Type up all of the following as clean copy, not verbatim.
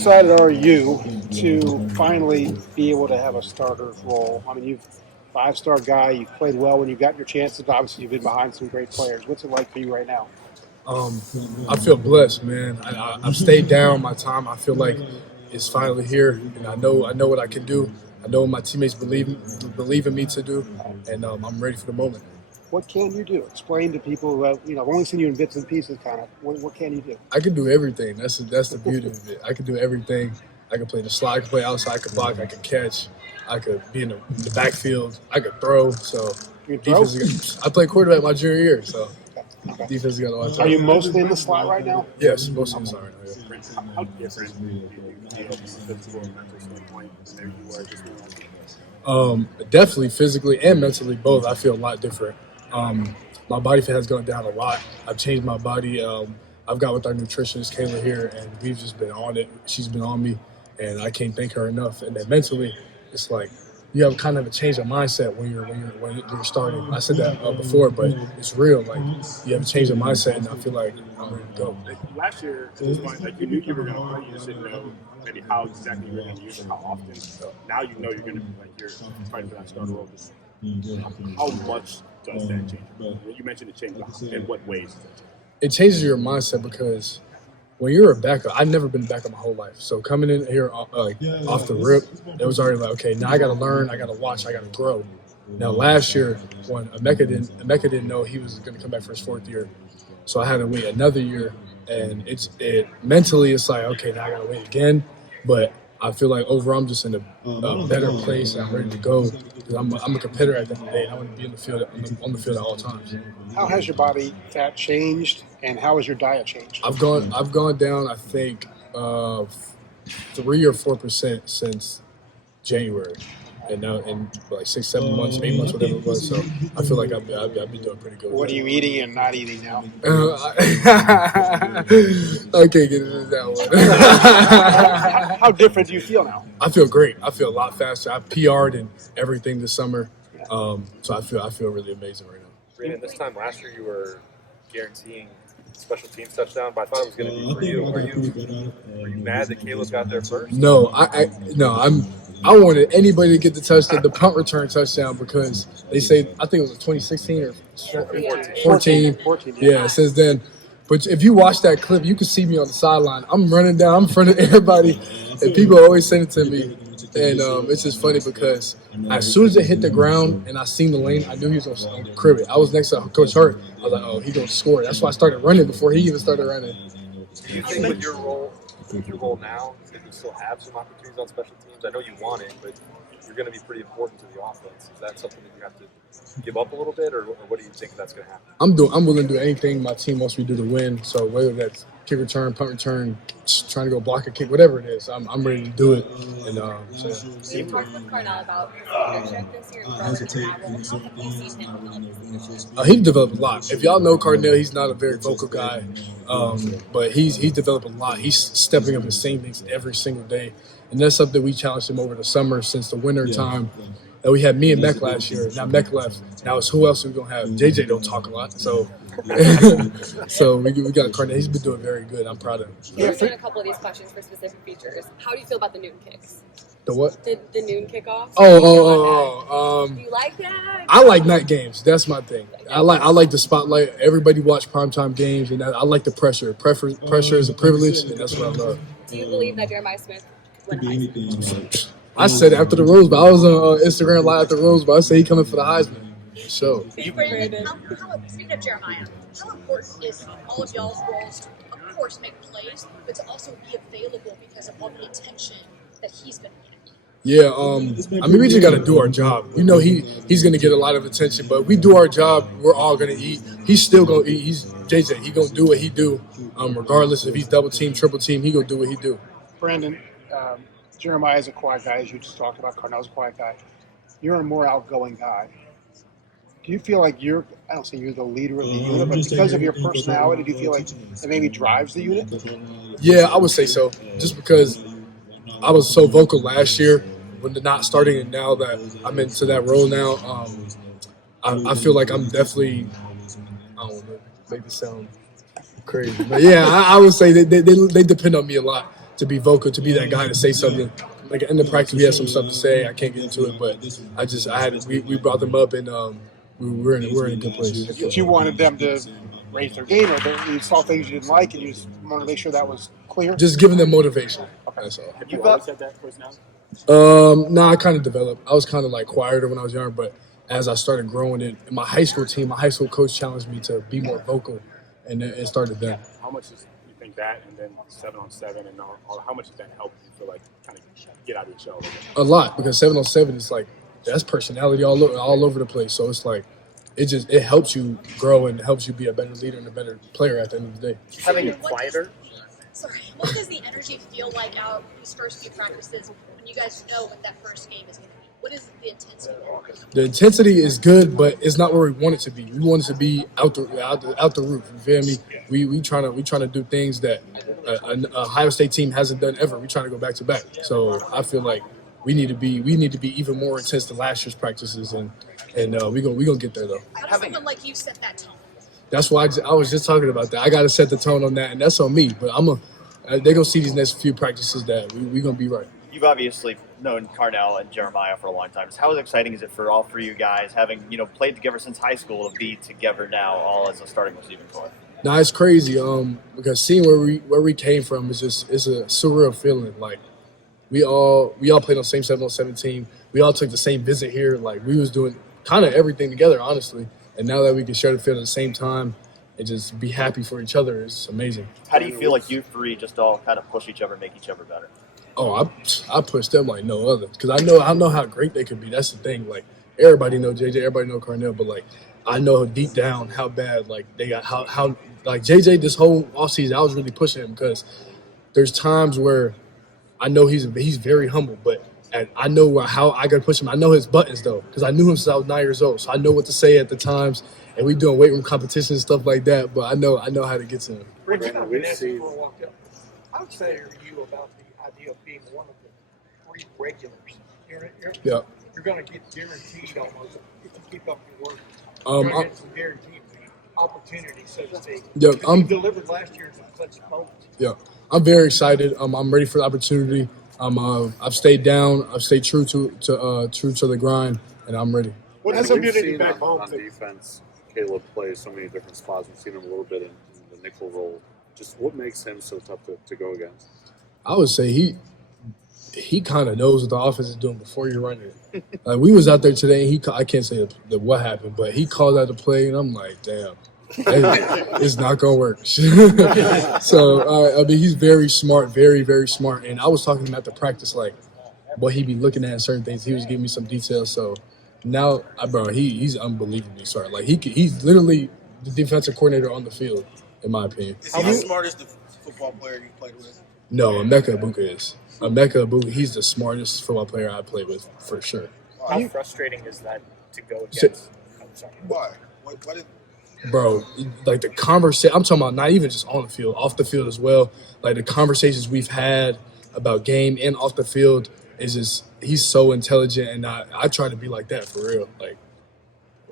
excited are you to finally be able to have a starter's role? I mean, you've five-star guy. You've played well when you got your chances. Obviously, you've been behind some great players. What's it like for you right now? Um, I feel blessed, man. I've stayed down my time. I feel like it's finally here, and I know what I can do. I know what my teammates believe in me to do, and I'm ready for the moment. What can you do? Explain to people who have, I've only seen you in bits and pieces, kind of. What can you do? I can do everything. That's the beauty of it. I can do everything. I can play the slide. I can play outside. I can block. I can catch. I could be in the backfield. I could throw. So You can throw? I played quarterback my junior year, so Okay. defense got a lot of Are time. you mostly in the slot right now? Yes, most of the time right now. Yeah. How different do you feel from a physical and mental standpoint than you were just realizing? Definitely physically and mentally, both. I feel a lot different. My body fat has gone down a lot. I've changed my body. I've got with our nutritionist Kayla here, and we've just been on it. She's been on me, and I can't thank her enough. And then mentally, it's like you have kind of a change of mindset when you're starting. I said that before, but it's real. Like you have a change of mindset, and I feel like I'm ready to go. Last year, at this point, like you knew you were going to play, you just didn't know maybe how exactly you were going to use it, how often. Now you know you're going to be like you're fighting for that starter role. Just how much does that change? You mentioned it changed. In what ways does that change? It changes your mindset because when you're a backup, I've never been a backup my whole life. So coming in here off the rip, it was already like, okay, now I got to learn, I got to watch, I got to grow. Now last year, when Emeka didn't know he was going to come back for his fourth year, so I had to wait another year, and mentally it's like, okay, now I got to wait again, but I feel like overall I'm just in a better place. I'm ready to go because I'm a competitor at the end of the day. And I want to be in the field on the field at all times. How has your body fat changed, and how has your diet changed? I've gone down. I think 3 or 4% since January, and now in like 6, 7 months, 8 months, whatever it was. So I feel like I've been doing pretty good. What are you eating and not eating now? I can't get into that one. How different do you feel now? I feel great. I feel a lot faster. I PR'd and everything this summer, so I feel really amazing right now. Brandon, this time last year you were guaranteeing special teams touchdown, but I thought it was going to be for you. Are you mad that Caleb got there first? No, I wanted anybody to get the touchdown, the punt return touchdown, because they say I think it was 2016 or 14. Yeah, since then. But if you watch that clip, you can see me on the sideline. I'm running down in front of everybody, and people always send it to me. And it's just funny because as soon as it hit the ground and I seen the lane, I knew he was going to crib it. I was next to Coach Hurt. I was like, oh, he's going to score. That's why I started running before he even started running. Do you think with your role now, that you still have some opportunities on special teams? I know you want it, but you're going to be pretty important to the offense. Is that something that you have to give up a little bit, or what do you think that's going to happen? I'm willing to do anything my team wants me to do to win. So whether that's kick return, punt return, trying to go block a kick, whatever it is, I'm ready to do it. And You talked with Carnell about his leadership this year. How have you seen him develop his leadership? He's developed a lot. If y'all know Carnell, he's not a very vocal guy, but he's developed a lot. He's stepping up and saying things every single day, and that's something we challenged him over the summer since the winter time. That we had me and Mech last year. Now Mech left. Now it's who else are we gonna have? JJ don't talk a lot, so so we got Carnell. He's been doing very good. I'm proud of him. We've done a couple of these questions for specific features. How do you feel about the noon kicks? The what? The noon kickoffs. Do you like that? I like night games. That's my thing. I like the spotlight. Everybody watch primetime games, and I like the pressure. Pressure is a privilege, and that's what I love. Do you believe that Jeremiah Smith won Heisman? I said after the Rose Bowl. I was on Instagram live after the Rose Bowl. I said he coming for the Heisman. So. Brandon, speaking of Jeremiah, how important is it in all of y'all's roles to, of course, make plays, but to also be available because of all the attention that he's been getting? Yeah, I mean, we just got to do our job. We know he's going to get a lot of attention, but if we do our job, we're all going to eat. He's still going to eat. He's JJ. He going to do what he do, regardless if he's double team, triple team. He going to do what he do. Brandon, Jeremiah's a quiet guy, as you just talked about. Carnell's a quiet guy. You're a more outgoing guy. Do you feel like I don't say you're the leader of the unit, but because of your personality, do you feel like it maybe drives the unit? Yeah, I would say so. Just because I was so vocal last year when not starting, and now that I'm into that role now, I feel like I'm definitely, I don't know, make it sound crazy. But yeah, I would say they depend on me a lot to be vocal, to be that guy to say something. Like in the practice, we had some stuff to say. I can't get into it, but we brought them up, and we're in a good place. But you wanted them to raise their game, or you saw things you didn't like, and you just wanted to make sure that was clear? Just giving them motivation. That's all. Have you always had that personality? No, I kind of developed. I was kind of like quieter when I was younger, but as I started growing in my high school team, my high school coach challenged me to be more vocal, and it started then. How much do you think that, and then 7-on-7, and all, how much does that help you feel like kind of get out of your shell? A lot, because 7-on-7 is like that's personality all over the place. So it's like it helps you grow and helps you be a better leader and a better player at the end of the day. Having it quieter. Sorry, what does the energy feel like out these first few practices when you guys know what that first game is going to be? What is the intensity there? The intensity is good, but it's not where we want it to be. We want it to be out the roof. You feel me? We trying to do things that a Ohio State team hasn't done ever. We trying to go back to back. So I feel like we need to be even more intense than last year's practices, and we gonna get there though. How does someone like you set that tone? That's why I was just talking about that. I got to set the tone on that, and that's on me. But they're gonna see these next few practices that we gonna be right. You've obviously known Carnell and Jeremiah for a long time. So how exciting is it for all three of you guys, having played together since high school, to be together now, all as a starting receiving core? Nah, it's crazy. Because seeing where we came from is it's a surreal feeling. Like we all played on the same 7-on-7 team. We all took the same visit here. Like we was doing kind of everything together, honestly. And now that we can share the field at the same time and just be happy for each other, it's amazing. How do you feel like you three just all kind of push each other, make each other better? Oh, I push them like no other, because I know how great they could be. That's the thing. Like everybody know JJ, everybody know Carnell, but like I know deep down how bad like they got how like JJ this whole offseason I was really pushing him, because there's times where I know he's very humble, but I know how I gotta push him. I know his buttons though, because I knew him since I was 9 years old, so I know what to say at the times. And we doing weight room competitions and stuff like that, but I know how to get to him. Brandon, we've seen. I would say to you about the idea of being one of the three regulars. You're going to get guaranteed almost if you keep up your work. You're going to get some guaranteed opportunities, so to speak. Yeah, you delivered last year in such moments. Yeah, I'm very excited. I'm ready for the opportunity. I've stayed down. I've stayed true to the grind, and I'm ready. What has We've been seen back home on defense, Caleb plays so many different spots. We've seen him a little bit in the nickel role. Just what makes him so tough to go against? I would say he kind of knows what the offense is doing before you run it. Like we was out there today, and I can't say what happened, but he called out the play, and I'm like, damn, it's not gonna work. So I mean, he's very smart, very very smart. And I was talking to him after practice, like what he be looking at certain things. He was giving me some details. So now, bro, he's unbelievably smart. Like he's literally the defensive coordinator on the field, in my opinion. Is he the smartest football player you played with? No, Emeka Ibuka is. Emeka Ibuka, he's the smartest football player I played with, for sure. How frustrating is that to go against? Why? What did... Bro, like the conversation, I'm talking about not even just on the field, off the field as well. Like the conversations we've had about game and off the field is just, he's so intelligent, and I try to be like that for real. Like,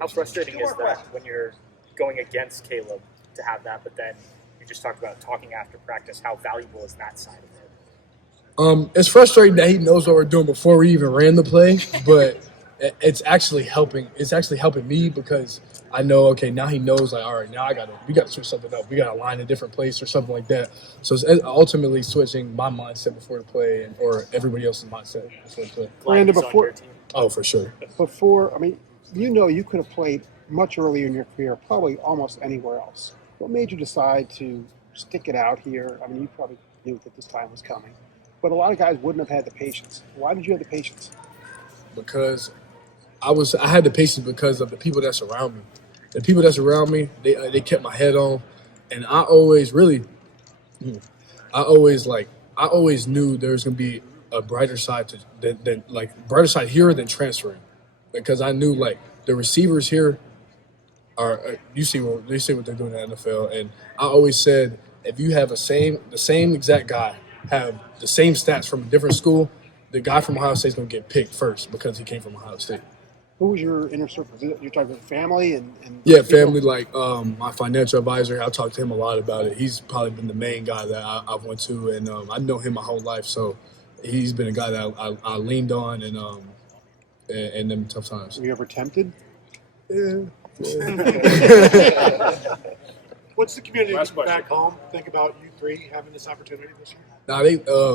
how frustrating is that when you're going against Caleb to have that, but then you just talked about talking after practice? How valuable is that side of it? It's frustrating that he knows what we're doing before we even ran the play, but it's actually helping. It's actually helping me, because I know, okay, now he knows, like, all right, now we got to switch something up. We got to line a different place or something like that. So it's ultimately switching my mindset before the play, or everybody else's mindset before the play. Brandon, before, oh, for sure. Before, I mean, you could have played much earlier in your career, probably almost anywhere else. What made you decide to stick it out here? I mean, you probably knew that this time was coming, but a lot of guys wouldn't have had the patience. Why did you have the patience? Because I had the patience because of the people that surround me. The people that surround me, they kept my head on, and I always knew there was gonna be a brighter side brighter side here than transferring, because I knew like the receivers here are you see what they're doing in the NFL, and I always said if you have the same exact guy have the same stats from a different school, the guy from Ohio State is gonna get picked first because he came from Ohio State. Who was your inner circle? You're talking about family and Yeah, people? family, like my financial advisor, I talked to him a lot about it. He's probably been the main guy that I've went to, and I know him my whole life, so he's been a guy that I leaned on in them tough times. Were you ever tempted? Yeah. What's the community back home think about you three having this opportunity this year? Nah,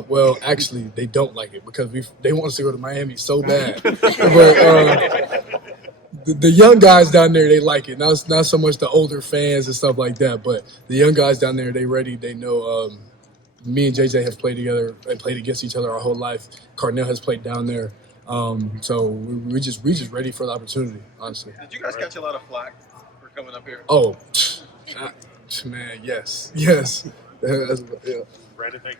well, actually, they don't like it because they want us to go to Miami so bad. But the young guys down there, they like it. Not so much the older fans and stuff like that, but the young guys down there, they ready. They know me and JJ have played together and played against each other our whole life. Cardinal has played down there. So we just ready for the opportunity, honestly. Did you guys catch a lot of flack for coming up here? Oh, man, yes. Yeah. Brandon, thank